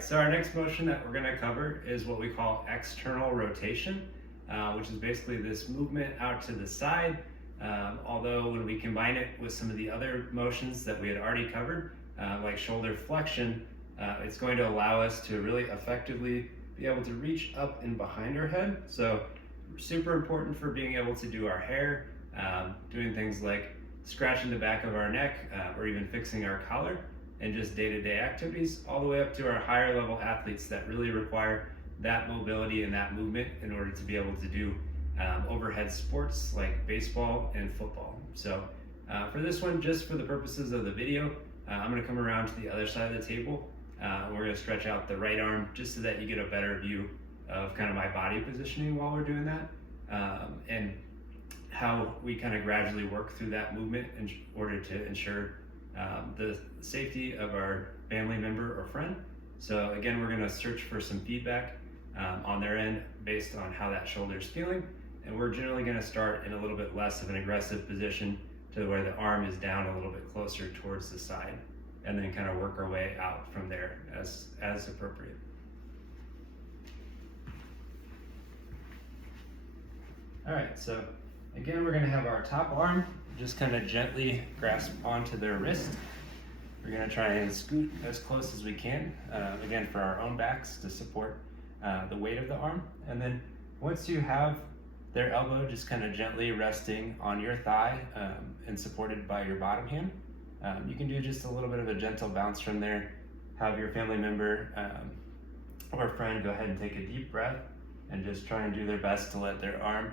right, so our next motion that we're going to cover is what we call external rotation, which is basically this movement out to the side. Although when we combine it with some of the other motions that we had already covered, like shoulder flexion, it's going to allow us to really effectively be able to reach up and behind our head. So super important for being able to do our hair, doing things like scratching the back of our neck, or even fixing our collar, and just day-to-day activities, all the way up to our higher level athletes that really require that mobility and that movement in order to be able to do overhead sports like baseball and football. So for this one, just for the purposes of the video, I'm going to come around to the other side of the table. We're going to stretch out the right arm just so that you get a better view of kind of my body positioning while we're doing that, and how we kind of gradually work through that movement in order to ensure the safety of our family member or friend. So again, we're going to search for some feedback on their end based on how that shoulder is feeling, and we're generally going to start in a little bit less of an aggressive position to where the arm is down a little bit closer towards the side, and then kind of work our way out from there as appropriate. All right, so again, we're going to have our top arm just kind of gently grasp onto their wrist. We're going to try and scoot as close as we can, again, for our own backs to support the weight of the arm. And then once you have their elbow just kind of gently resting on your thigh and supported by your bottom hand, you can do just a little bit of a gentle bounce from there. Have your family member or friend go ahead and take a deep breath and just try and do their best to let their arm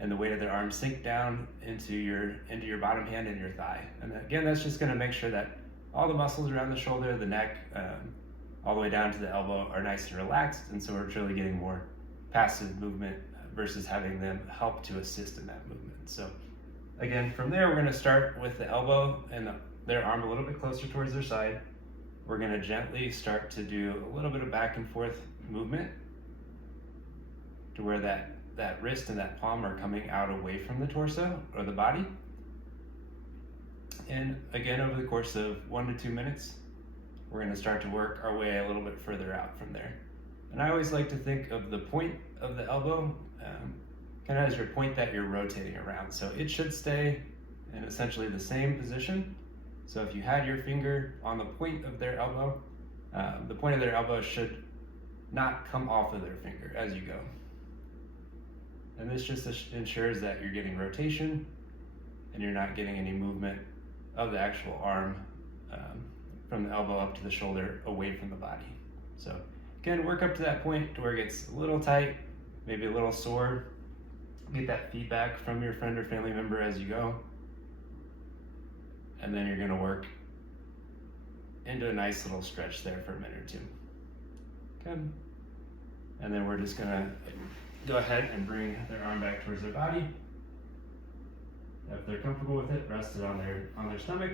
and the weight of their arm sink down into your bottom hand and your thigh. And again, that's just going to make sure that all the muscles around the shoulder, the neck, all the way down to the elbow are nice and relaxed, and so we're truly getting more passive movement versus having them help to assist in that movement. So again, from there, we're going to start with the elbow and their arm a little bit closer towards their side. We're going to gently start to do a little bit of back and forth movement to where that wrist and that palm are coming out away from the torso or the body. And again, over the course of 1 to 2 minutes, we're going to start to work our way a little bit further out from there. And I always like to think of the point of the elbow kind of as your point that you're rotating around. So it should stay in essentially the same position. So if you had your finger on the point of their elbow, the point of their elbow should not come off of their finger as you go. And this just ensures that you're getting rotation and you're not getting any movement of the actual arm from the elbow up to the shoulder away from the body. So again, work up to that point to where it gets a little tight, maybe a little sore. Get that feedback from your friend or family member as you go. And then you're going to work into a nice little stretch there for a minute or two. Okay. And then we're just going to go ahead and bring their arm back towards their body. If they're comfortable with it, rest it on their stomach.